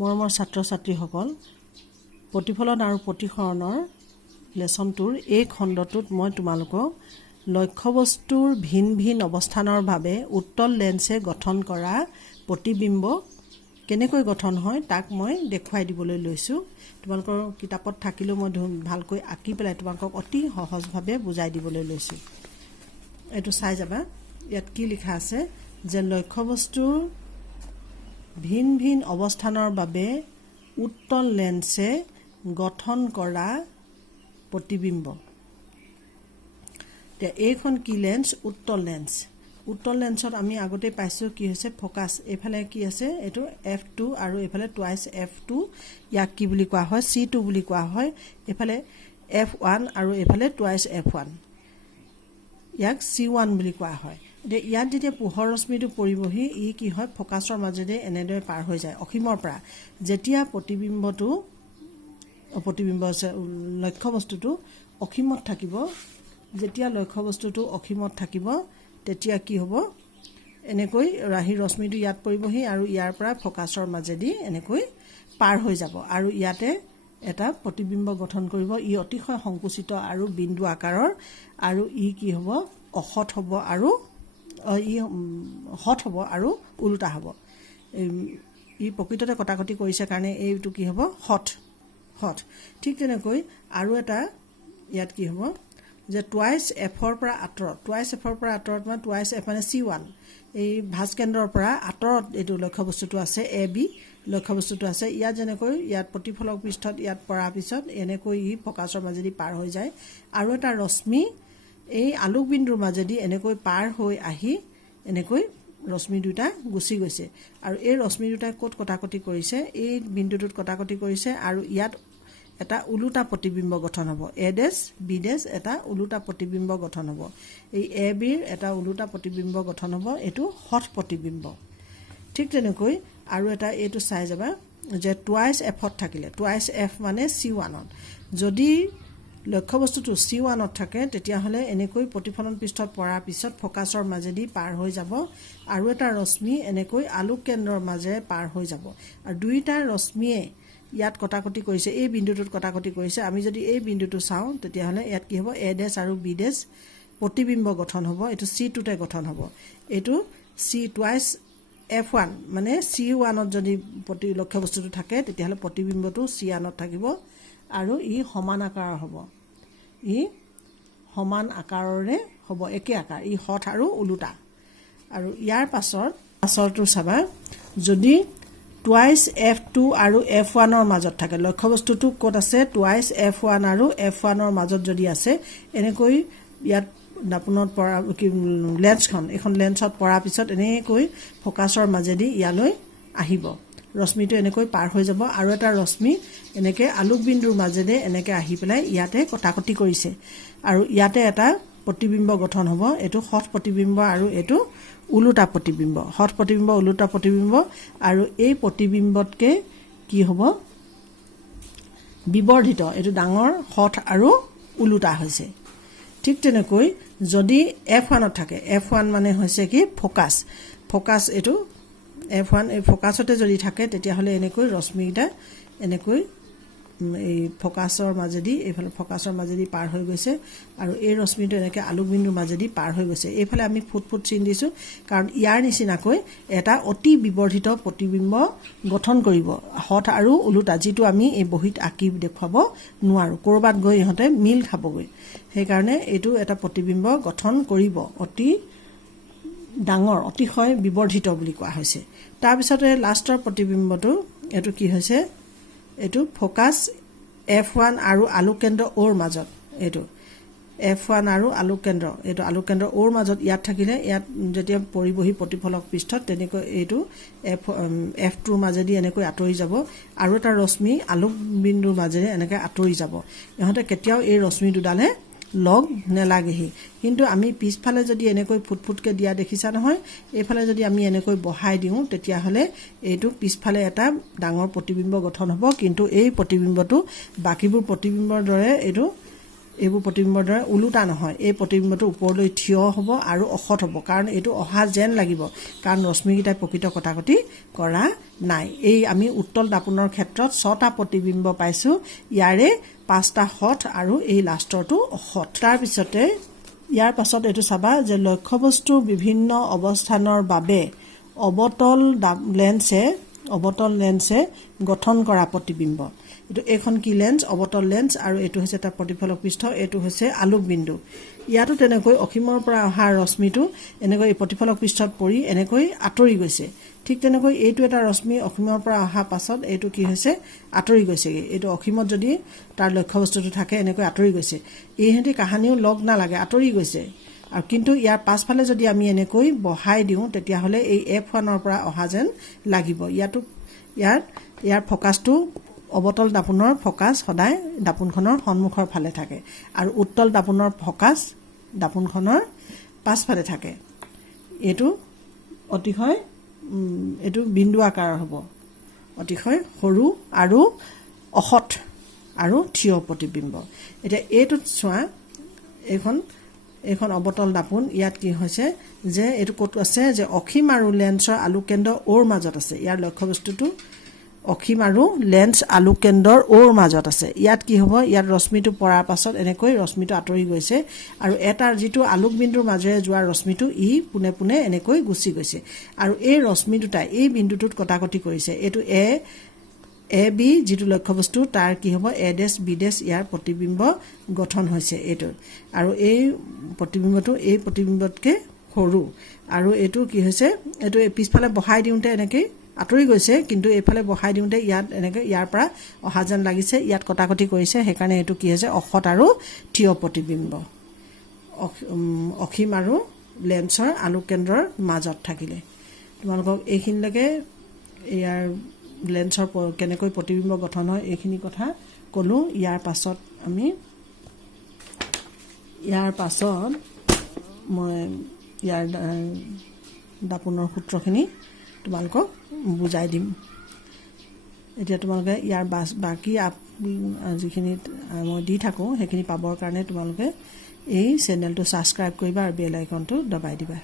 মৰমৰ ছাত্ৰ ছাত্ৰীসকল, প্ৰতিফলন আৰু প্ৰতিসৰণৰ লেছনটোৰ এই খণ্ডটোত মই তোমালোকক লক্ষ্যবস্তুৰ ভিন ভিন অৱস্থানৰ বাবে উত্তল লেন্সে গঠন কৰা প্ৰতিবিম্ব কেনেকৈ গঠন হয় তাক মই দেখুৱাই দিবলৈ লৈছোঁ। তোমালোকৰ কিতাপত থাকিলেও মই ভালকৈ আঁকি পেলাই তোমালোকক অতি সহজভাৱে বুজাই দিবলৈ লৈছোঁ। এইটো চাই যাবা, ইয়াত কি লিখা আছে যে লক্ষ্যবস্তুৰ ভিন ভিন অৱস্থানৰ বাবে উত্তল লেন্সে গঠন কৰা প্ৰতিবিম্ব। এইখন কি লেন্স? উত্তল লেন্স। উত্তল লেন্সত আমি আগতে পাইছোঁ কি হৈছে ফ'কাছ। এইফালে কি আছে? এইটো F2 আৰু এইফালে টুৱাইচ F2, ইয়াক কি বুলি কোৱা হয়? C2 বুলি কোৱা হয়। এইফালে F1 আৰু এইফালে টুৱাইচ F1, ইয়াক C1 বুলি কোৱা হয়। এতিয়া ইয়াত যেতিয়া পোহৰ ৰশ্মিটো পৰিবহি ই কি হয়? ফ'কাছৰ মাজেৰে এনেদৰে পাৰ হৈ যায় অসীমৰ পৰা। যেতিয়া লক্ষ্যবস্তুটো অসীমত থাকিব, যেতিয়া লক্ষ্যবস্তুটো অসীমত থাকিব তেতিয়া কি হ'ব? এনেকৈ ৰাহি ৰশ্মিটো ইয়াত পৰিবহি আৰু ইয়াৰ পৰা ফ'কাছৰ মাজেদি এনেকৈ পাৰ হৈ যাব আৰু ইয়াতে এটা প্ৰতিবিম্ব গঠন কৰিব। ই অতিশয় সংকুচিত আৰু বিন্দু আকাৰৰ আৰু ই কি হ'ব? অসৎ হ'ব আৰু হঠ হ'ব আৰু ওলোটা হ'ব। ই প্ৰকৃততে কটাকটি কৰিছে কাৰণে এইটো কি হ'ব? হঠ। ঠিক তেনেকৈ আৰু এটা ইয়াত কি হ'ব যে টুৱাইচ Fৰ পৰা আঁতৰত, মানে টুৱাইচ F মানে C1, এই ভাঁজ কেন্দ্ৰৰ পৰা আঁতৰত এইটো লক্ষ্যবস্তুটো আছে, AB লক্ষ্যবস্তুটো আছে। ইয়াত যেনেকৈ ইয়াত প্ৰতিফলক পৃষ্ঠত ইয়াত পৰাৰ পিছত এনেকৈ ই ফ'কাছৰ মাজেদি পাৰ হৈ যায় আৰু এটা ৰশ্মি এই আলোক বিন্দুৰ মাজেদি এনেকৈ পাৰ হৈ আহি এনেকৈ ৰশ্মি দুটা গুচি গৈছে আৰু এই ৰশ্মি দুটাই ক'ত কটাকটি কৰিছে? এই বিন্দুটোত কটাকটি কৰিছে আৰু ইয়াত এটা ওলোটা প্ৰতিবিম্ব গঠন হ'ব। A' B' এটা ওলোটা প্ৰতিবিম্ব গঠন হ'ব। এই ABৰ এটা ওলোটা প্ৰতিবিম্ব গঠন হ'ব, এইটো হঠ প্ৰতিবিম্ব। ঠিক তেনেকৈ আৰু এটা এইটো চাই যাবা যে টুৱাইচ Fত থাকিলে, টুৱাইচ F মানে C1ত, যদি লক্ষ্যবস্তুটো C1ত থাকে তেতিয়াহ'লে এনেকৈ প্ৰতিফলন পৃষ্ঠত পৰাৰ পিছত ফ'কাছৰ মাজেদি পাৰ হৈ যাব আৰু এটা ৰশ্মি এনেকৈ আলোক কেন্দ্ৰৰ মাজেৰে পাৰ হৈ যাব আৰু দুয়োটা ৰশ্মিয়ে ইয়াত কটাকটি কৰিছে, এই বিন্দুটোত কটাকটি কৰিছে। আমি যদি এই বিন্দুটো চাওঁ তেতিয়াহ'লে ইয়াত কি হ'ব? A' আৰু B' প্ৰতিবিম্ব গঠন হ'ব, এইটো C2তে গঠন হ'ব। এইটো টুৱাইচ F1 মানে C1ত যদি লক্ষ্যবস্তুটো থাকে তেতিয়াহ'লে প্ৰতিবিম্বটো C1ত থাকিব আৰু ই সমান আকাৰৰ হ'ব। ই সমান আকাৰৰে হ'ব, একে আকাৰ, ই হঠ আৰু ওলোটা। আৰু ইয়াৰ পাছৰটো চাবা, যদি টুৱাইচ F2 আৰু F1ৰ মাজত থাকে, লক্ষ্যবস্তুটো ক'ত আছে? টুৱাইচ F1 আৰু F1ৰ মাজত যদি আছে, এনেকৈ ইয়াত দাপোনত পৰা লেন্সখন, এইখন লেন্সত পৰাৰ পিছত এনেকৈ ফ'কাছৰ মাজেদি ইয়ালৈ আহিব, ৰশ্মিটো এনেকৈ পাৰ হৈ যাব আৰু এটা ৰশ্মি এনেকৈ আলোক বিন্দুৰ মাজেৰে এনেকৈ আহি পেলাই ইয়াতে কটাকটি কৰিছে আৰু ইয়াতে এটা প্ৰতিবিম্ব গঠন হ'ব। এইটো হঠ প্ৰতিবিম্ব আৰু এইটো ওলোটা প্ৰতিবিম্ব, হঠ প্ৰতিবিম্ব, ওলোটা প্ৰতিবিম্ব। আৰু এই প্ৰতিবিম্বতকৈ কি হ'ব? বিবৰ্ধিত, এইটো ডাঙৰ হঠ আৰু ওলোটা হৈছে। ঠিক তেনেকৈ যদি F1ত থাকে, F1 মানে হৈছে কি? ফ'কাছ এইটো F1, এই ফ'কাছতে যদি থাকে তেতিয়াহ'লে এনেকৈ ৰশ্মিকেইটা এনেকৈ এই ফ'কাছৰ মাজেদি, এইফালে ফ'কাছৰ মাজেদি পাৰ হৈ গৈছে আৰু এই ৰশ্মিটো এনেকৈ আলোক বিন্দুৰ মাজেদি পাৰ হৈ গৈছে। এইফালে আমি ফুট চিন দিছোঁ কাৰণ ইয়াৰ নিচিনাকৈ এটা অতি বিবৰ্ধিত প্ৰতিবিম্ব গঠন কৰিব, হঠ আৰু ওলোটা, যিটো আমি এই বহীত আঁকি দেখুৱাব নোৱাৰোঁ, ক'ৰবাত গৈ ইহঁতে মিল খাবগৈ। সেইকাৰণে এইটো এটা প্ৰতিবিম্ব গঠন কৰিব, অতি ডাঙৰ, অতিশয় বিবৰ্ধিত বুলি কোৱা হৈছে। তাৰপিছতে লাষ্টৰ প্ৰতিবিম্বটো এইটো কি হৈছে? এইটো ফ'কাছ F1 আৰু আলোক কেন্দ্ৰ Oৰ মাজত, এইটো F1 আৰু আলোক কেন্দ্ৰ Oৰ মাজত ইয়াত থাকিলে, ইয়াত যেতিয়া পৰিবহি প্ৰতিফলক পৃষ্ঠত তেনেকৈ এইটো F2ৰ মাজেদি এনেকৈ আঁতৰি যাব আৰু এটা ৰশ্মি আলোক বিন্দুৰ মাজেৰে এনেকৈ আঁতৰি যাব। ইহঁতে কেতিয়াও এই ৰশ্মি দুডালে লগ নেলাগেহি। কিন্তু আমি পিছফালে যদি এনেকৈ ফুটকৈ দিয়া দেখিছা নহয়, এইফালে যদি আমি এনেকৈ বহাই দিওঁ তেতিয়াহ'লে এইটো পিছফালে এটা ডাঙৰ প্ৰতিবিম্ব গঠন হ'ব, কিন্তু এই প্ৰতিবিম্বটো বাকীবোৰ প্ৰতিবিম্বৰ দৰে এইটো এইবোৰ প্ৰতিবিম্বৰ দৰে ওলোটা নহয় এই প্ৰতিবিম্বটো ওপৰলৈ থিয় হ'ব আৰু অসৎ হ'ব কাৰণ এইটো অহা যেন লাগিব কাৰণ ৰশ্মিকেইটাই প্ৰকৃত কটাকটি কৰা নাই এই আমি উত্তল দাপোনৰ ক্ষেত্ৰত 6টা প্ৰতিবিম্ব পাইছোঁ ইয়াৰে 5টা সৎ আৰু এই লাষ্টৰটো অসৎ তাৰ পিছতে ইয়াৰ পাছত এইটো চাবা যে লক্ষ্যবস্তু বিভিন্ন অৱস্থানৰ বাবে অবতল লেন্সে গঠন কৰা প্ৰতিবিম্ব এইটো এখন কি লেন্স অবতল লেন্স আৰু এইটো হৈছে তাৰ প্ৰতিফলক পৃষ্ঠ এইটো হৈছে আলোক বিন্দু ইয়াতো তেনেকৈ অসীমৰ পৰা অহা ৰশ্মিটো এনেকৈ এই প্ৰতিফলক পৃষ্ঠত পৰি এনেকৈ আঁতৰি গৈছে ঠিক তেনেকৈ এইটো এটা ৰশ্মি অসীমৰ পৰা অহা পাছত এইটো কি হৈছে আঁতৰি গৈছেগে এইটো অসীমত যদি তাৰ লক্ষ্যবস্তুটো থাকে এনেকৈ আঁতৰি গৈছে এইহেঁতি কাহানিও লগ নালাগে আঁতৰি গৈছে আৰু কিন্তু ইয়াৰ পাছফালে যদি আমি এনেকৈ বহাই দিওঁ তেতিয়াহ'লে এই F1ৰ পৰা অহা যেন লাগিব ইয়াৰ ফকাছটো অবতল দাপোনৰ ফকাছ সদায় দাপোনখনৰ সন্মুখৰ ফালে থাকে আৰু উত্তল দাপোনৰ ফকাছ দাপোনখনৰ পাছফালে থাকে এইটো অতিশয় এইটো বিন্দু আকাৰৰ হ'ব অতিশয় সৰু আৰু অসৎ আৰু থিয় প্ৰতিবিম্ব এতিয়া এইটোত চোৱা এইখন অবতল দাপোন ইয়াত কি হৈছে যে এইটো ক'ত আছে যে অসীম আৰু লেন্সৰ আলোককেন্দ্ৰ ওৰ মাজত আছে ইয়াৰ লক্ষ্যবস্তুটো অসীম আৰু লেন্স আলোককেন্দ্ৰৰ ওৰ মাজত আছে ইয়াত কি হ'ব ইয়াত ৰশ্মিটো পৰাৰ পাছত এনেকৈ ৰশ্মিটো আঁতৰি গৈছে আৰু এটাৰ যিটো আলোক বিন্দুৰ মাজেৰে যোৱা ৰশ্মিটো ই পোনে পোনে এনেকৈ গুচি গৈছে আৰু এই ৰশ্মি দুটাই এই বিন্দুটোত কটাকটি কৰিছে এইটো এ বি যিটো লক্ষ্যবস্তু তাৰ কি হ'ব এ ডেছ বি ডেছ ইয়াৰ প্ৰতিবিম্ব গঠন হৈছে এইটো আৰু এই প্ৰতিবিম্বটো এই প্ৰতিবিম্বতকৈ সৰু আৰু এইটো কি হৈছে এইটো পিছফালে বহাই দিওঁতে এনেকৈ আঁতৰি গৈছে কিন্তু এইফালে বহাই দিওঁতে ইয়াত এনেকৈ ইয়াৰ পৰা অহা যেন লাগিছে ইয়াত কটাকটি কৰিছে সেইকাৰণে এইটো কি হৈছে অসৎ আৰু থিয় প্ৰতিবিম্ব অসীম আৰু লেন্সৰ আলোককেন্দ্ৰৰ মাজত থাকিলে তোমালোকক এইখিনিলৈকে ইয়াৰ লেন্সৰ কেনেকৈ প্ৰতিবিম্ব গঠন হয় এইখিনি কথা ক'লোঁ ইয়াৰ পাছত মই ইয়াৰ দাপোনৰ সূত্ৰখিনি তোমালোকক বুজাই দিম এতিয়া তোমালোকে ইয়াৰ বাকী যিখিনি মই দি থাকোঁ সেইখিনি পাবৰ কাৰণে তোমালোকে এই চেনেলটো ছাবস্ক্ৰাইব কৰিবা আৰু বেল আইকনটো দবাই দিবা